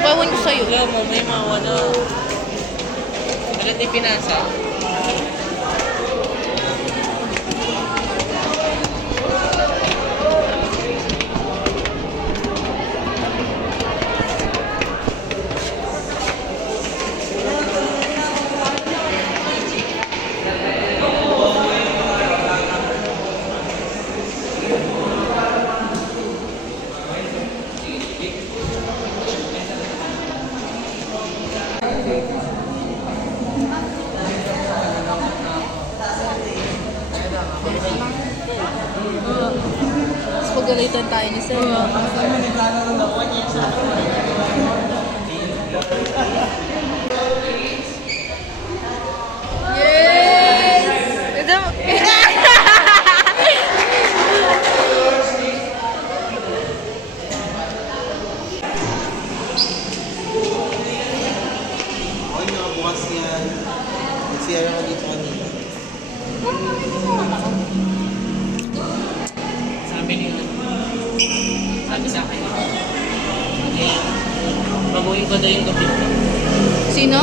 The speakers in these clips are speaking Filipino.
Bawan ko sa'yo. Kaya mo, may mawa na. Dalat ni pinasa. Tapos pagalitan tayo ni Sir. Yes! Okay, nakabukas yan. Nagsiyara ko dito kanina. Sabi niya, sabi sa akin, okay, baguhin ko daw yung gabi ko. Sino?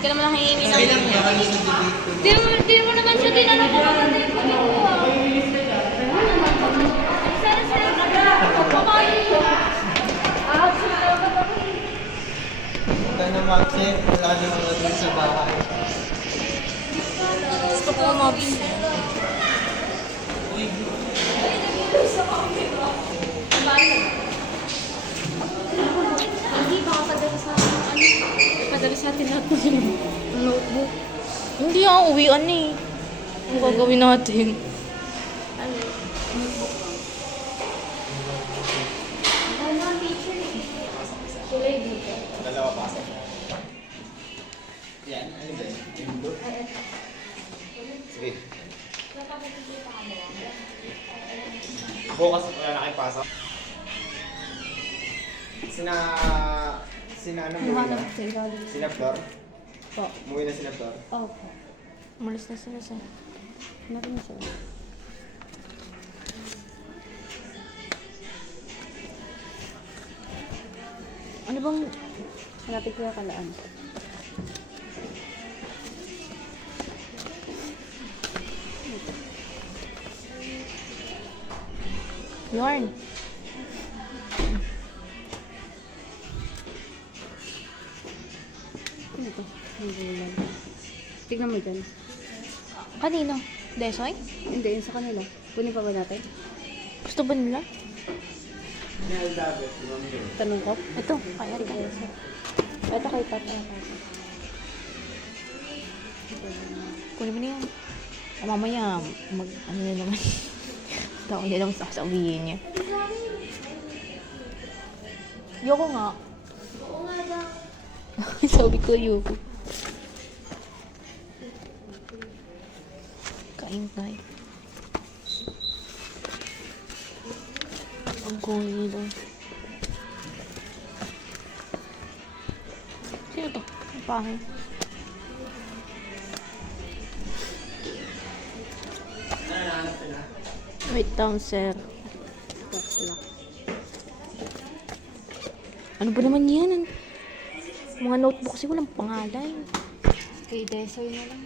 Hindi ka naman nangihingi ng... Sabi lang niya, kami sa debate. Di mo naman siya tinanong kung ano yung Huwag na mag-check, wala naman natin sa bahay. Gusto ko umabs. Hindi, baka padala sa atin lahat ng notebook. Hindi ako uwian eh. Ano gagawin natin? Dalawa pasok. Yan, ano ba yun? Yung blue? Sige. Bukas wala na kayo pasok. Sina ano muwi na? Sina Flor? Po. Muwi na sina Flor? Opo. Umalis na sila sa... Narin siya. Ano bang... Hanapin ko yung kalaan. Yarn. Ano to? Tignan mo dyan. Kanino? Desoy? Hindi, yun sa kanila. Kunin pa ba natin? Gusto ba nila? Tanong ko. Ito, kaya ito. Ito kay Papa. Kunin mo na yan. Mamaya, ano na naman. Tao niya lang sasabihin niya. Yoko nga. Sabi ko yoko. Kain tayo. Ang goy daw. Sino to? Ang pangin. Wait down, sir. Ano ba naman yan? Mga notebook kasi walang pangalan. Kay Desoy na lang.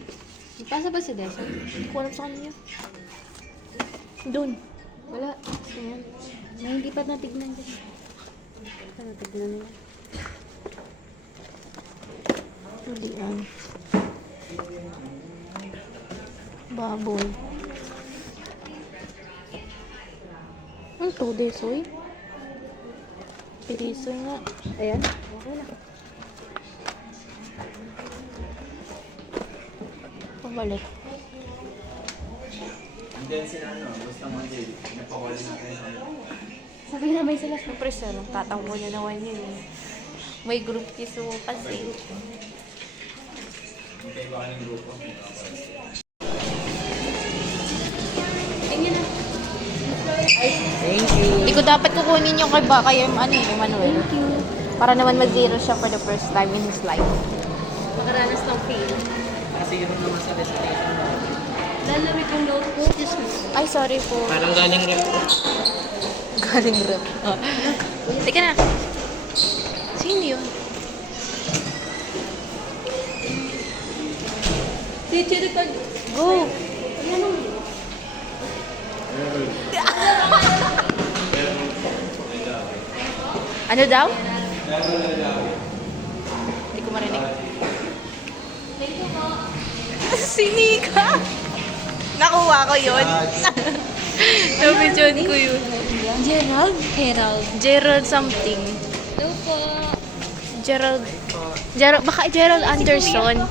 Pasa ba si Desoy? Hindi ko alam sa kanya. Doon. Wala. Ayan. May hindi pa natignan dyan. Pa natignan nila. Tulian. Baboy. Ano to, Desoy? Desoy nga. Ayan. Okay na. Pabalik. And then sina ano, basta Monday, napakawalan natin sa Sabi na may sila. Siyempre, sir, tatanggo niya naman yun. May group kiss mo kasi. Tingnan na. Thank you. Hindi ko dapat kukunin yung kay Emmanuel. Thank you. Para naman mag-zero siya for the first time in his life. Makaranas ng fail. Kasi yun naman sa destination mo. Lalamig yung note ko. Just me. Ay, sorry po. Parang galing rin po. Galing rep. Oh. Teka na. Sino yun? Teacher, record. Go! Ano daw? Hindi ko marinig. Thank you po. Sinika! Nakuha ko yun. Nabidyon ko yun. Gerald? Herald. Gerald something. Hello po. Gerald. Baka Gerald Anderson.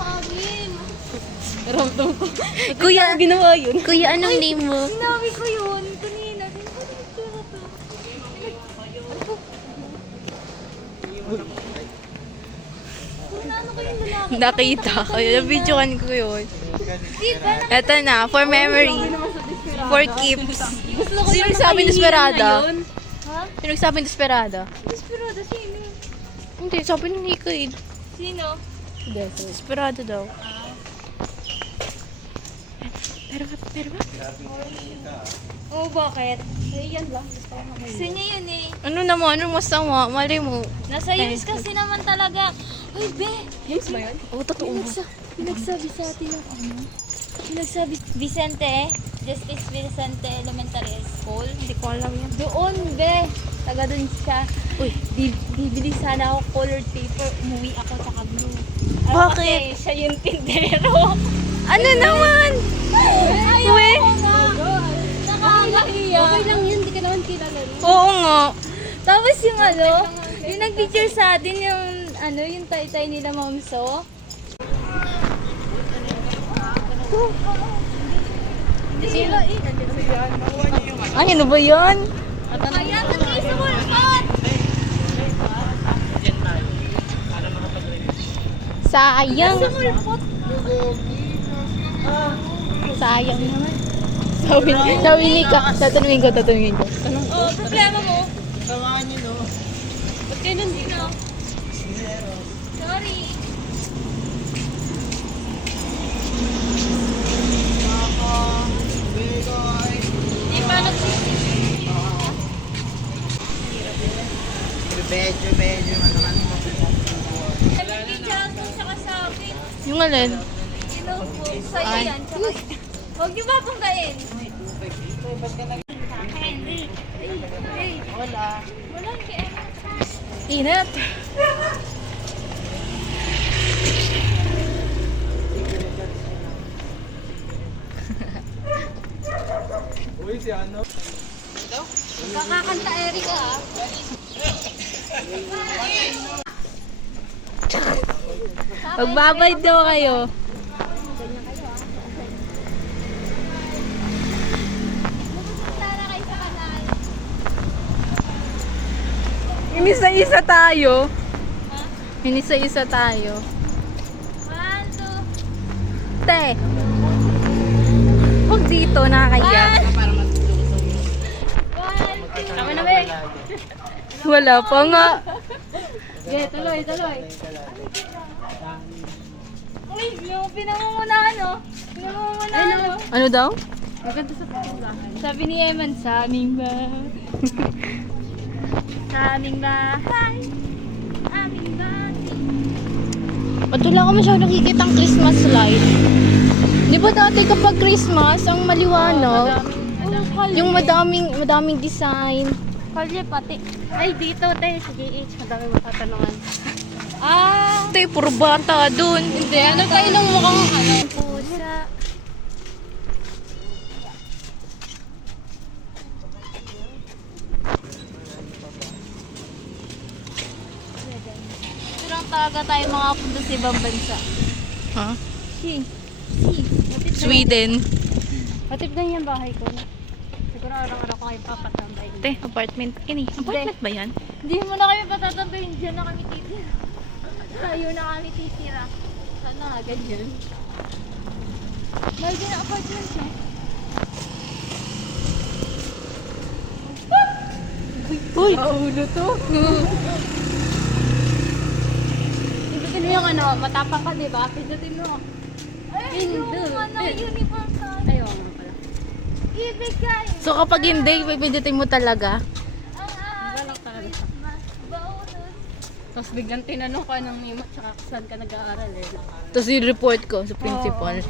Ramdam ko. Kuya, Ginawa yun. kuya, anong name mo? Sinabi ko yun. Kanina. Ano kayong lalaki? Nakita ko yun. Nabidyoan ko yun. Di ba? Eto na, for memory. For keeps. Gusto ko Sino nagsabi ng Desperada? Ha? Sino nagsabi ng Desperada? Desperada sino? Hindi, sabi ni Nika. Sino? Desperado daw. Pero ba? Oh, bakit? Yan lang. Gusto niya yun eh. Ano naman? Ano masama? Mali mo. Nasa Yunis kasi naman talaga. Uy, be! Yes ba yan? Oo, totoo mo. Pinagsabi sa atin ng ano? Pinagsabi Vicente, Justice Vicente Elementary School. Hindi ko alam yan. Doon, be! Taga doon siya. Uy, Bibili sana ako colored paper. Umuwi ako sa blue. Bakit? Kasi siya yung tindero. ano naman? Ayaw Uwe? ko nga. Nakakahiya. Okay lang yun, di ka naman kilala. Oo nga. Tapos yung yung nag-picture sa atin yung yung tay-tay nila Momso. Sino Ay, ano ba yan? Kaya ka kayo sa Walcott! Sayang. Sa Walcott! Sayang naman. Sabi ni Ka. Tatanungin ko. Oh, problema mo? Samahan niyo, no? Ba't kayo nandito? Sorry. Di ba nagsisisi? Medyo, ano man mo. Nag-picture ako sa kasabi. Yung alin? Inupo. Sa'yo yan. Tsaka, huwag niyo ba punggain? Wala. Walang kaya. Inat. Uy, si ano? Kakakanta Erika ah. Magbabayad daw kayo. Sana kayo sa kanal. Inisa-isa tayo. Inisa-isa tayo. 1, 2. Te. Huwag dito, nakakaya. 1, 2. Tama na ba eh? Wala pa nga. Okay, tuloy. Uy, yung pinamumunahan no? Pinamumunahan no? Ano daw? Maganda sa pagkabahan. Sabi ni Eman, sa aming bahay. Sa aming bahay. Aming bahay. Ba't wala ka masyadong nakikita ang Christmas light? Di ba dati kapag Christmas, ang maliwanag? Yung madaming design. Kalye pati. Ay, dito, te. Sa GH. Madami matatanungan. Te, puro bata dun. Hindi. Ano kayo ng mukhang pusa. Turang talaga tayo mga punta sa ibang bansa. Ha? Matip Sweden. Matip na yung bahay ko. Siguro araw-araw ko kayo papatambay. Te, apartment. Kini, apartment ba yan? Hindi mo na kami patatambayin. Diyan na kami titira. Tayo na kami titira. Sana nga ganyan. Mahal din ang apartment siya. Uy! Ulo to. Pindutin mo yung ano, matapang ka diba? Pindutin mo. Ay, yung ano, uniform ka. Ayaw nga pala. Ibigay. So kapag hindi, pipindutin mo talaga. Balak talaga siya. Tapos biglang tinanong ka ng Mimo tsaka saan ka nag-aaral eh. Tapos i-report ko sa principal.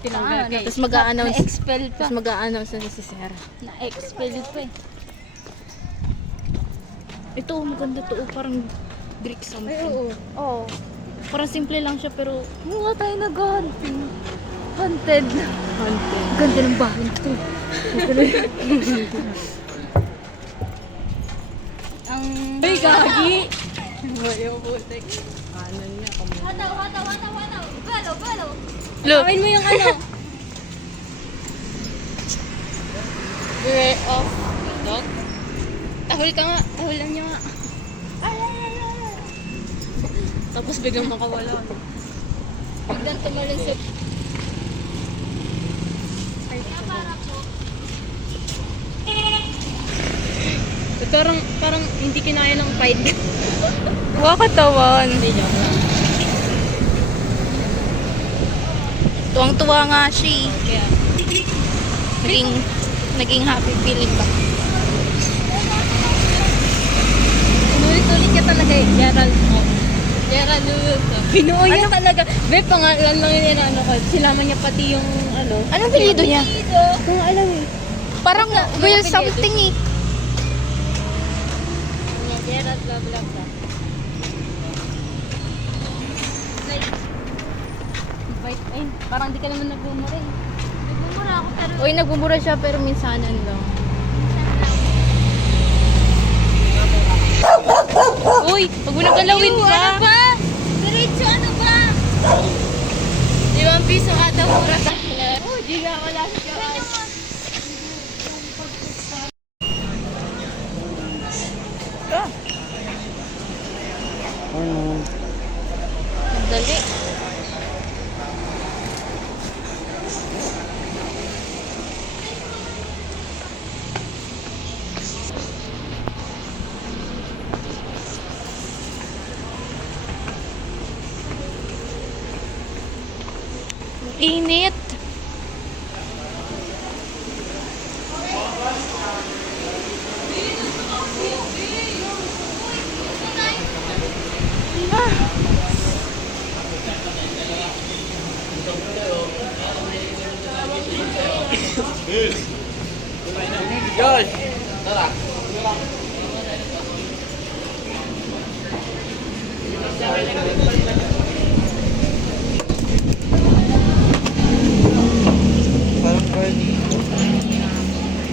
Tinanggal ka eh. Tapos mag-a-announce. Na-expel ka. Tapos mag-a-announce na si Sarah. Na-expel ka eh. Ito, maganda to. Parang Greek something. Oo. Parang simple lang siya pero Mukha tayo nag-hunting. Haunted. haunted. Ganda ng bahay to. Ang... Ay, gagi! Yung putik. Ano niya? Hataw! Balo! Look. Kawin mo yung ano. Beware of dog. Tahol ka nga. Tahulan niyo nga. Tapos biglang makawala. Biglang tumalon sa... para po. Parang hindi kinaya ng fight. Wakatawan. Tuwang-tuwa nga siya. Kaya, Naging happy feeling ba? ulit ka talaga eh. Gerald mo. Gerald, pinuo niya talaga. Be, pangalan lang yun ano ko. Silaman niya pati yung ano. Anong pilido niya? Kung alam eh. Parang real something eh. Gerard, blah blah blah. Ay, parang di ka naman nagmumura eh. Nagmumura ako pero Uy, nagbumura siya pero minsanan lang. Uy, huwag mo nang galawin Ew, pa. ano ba? Diretso, ano ba? 5 piso kada mura ka. Oh, di nga wala siya. Dali. Init.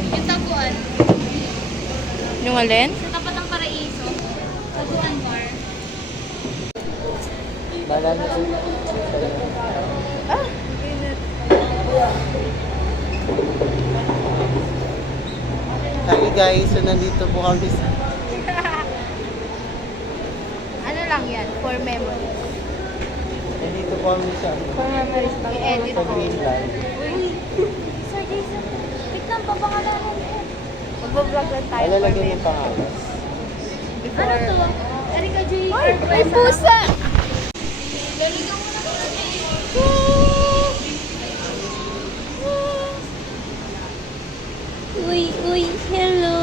Yung taguan. Yung alin? Sa tapat ng paraiso. Taguan bar. Hi guys, so nandito po kami sa Ano lang yan? For memory. nandito po kami sa I-edit sa Greenland. Sir Jason, wait lang, papangalanan ko. Mag-vlog lang tayo. Ay, lalagyan ng pangalan. Ano to? Erika J. Ay, may pusa! Lalagyan mo na muna Uy, hello!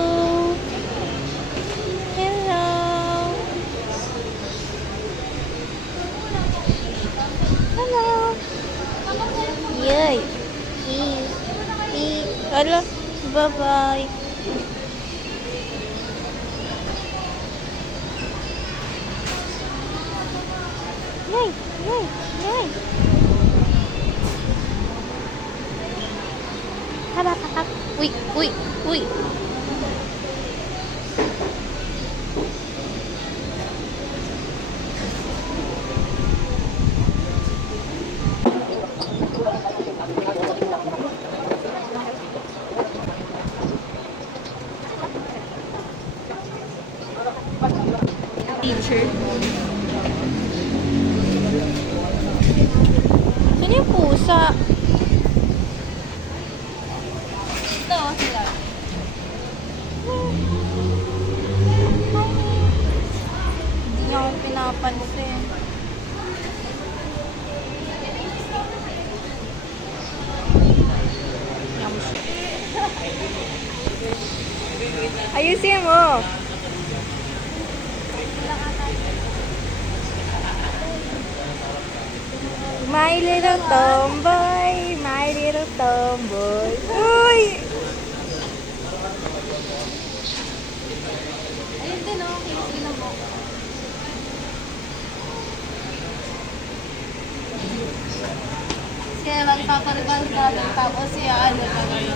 Hello! Hello! Yay! Hala, bye-bye! Yay! Habak. Uy! teacher. Saan yung pusa? Ito, sila. Hindi niya ako pinapansin. Ayusin mo. My little tomboy, my little tomboy. Uy! Ayun din, oh. Sino mo? Kaya lang paparibal namin tapos siya ano talaga.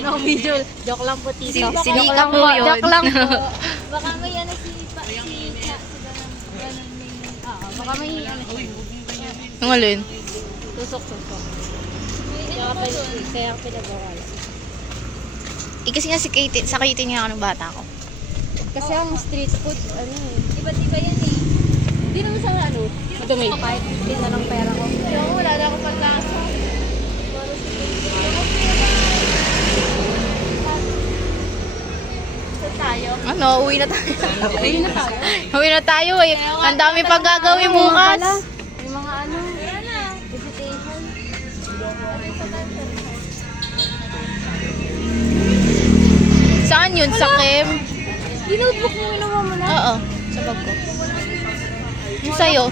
No video. Joke lang po, tito. Sinika po yun. Joke lang po. Baka may ano si pa si ganun may Baka may ano. Ang alin? tusok-tusok. Kaya pinag-awal. Kasi nga si Katie, sa Katie niya ako ng bata ko. Kasi ang street food, ano eh. Iba't iba yan eh. Hindi naman sa ano, madumi. Kahit 15 na lang pera ko. Oo, wala na akong pagkasa. Ano, uwi na tayo. Ayun na tayo. Uwi na tayo eh. Ang dami pang gagawin bukas. Yung mga ano, visitation. Saan yun? Sa Kim? Di notebook mo, inuwa mo na. Oo, sa bag ko. Yung sa'yo?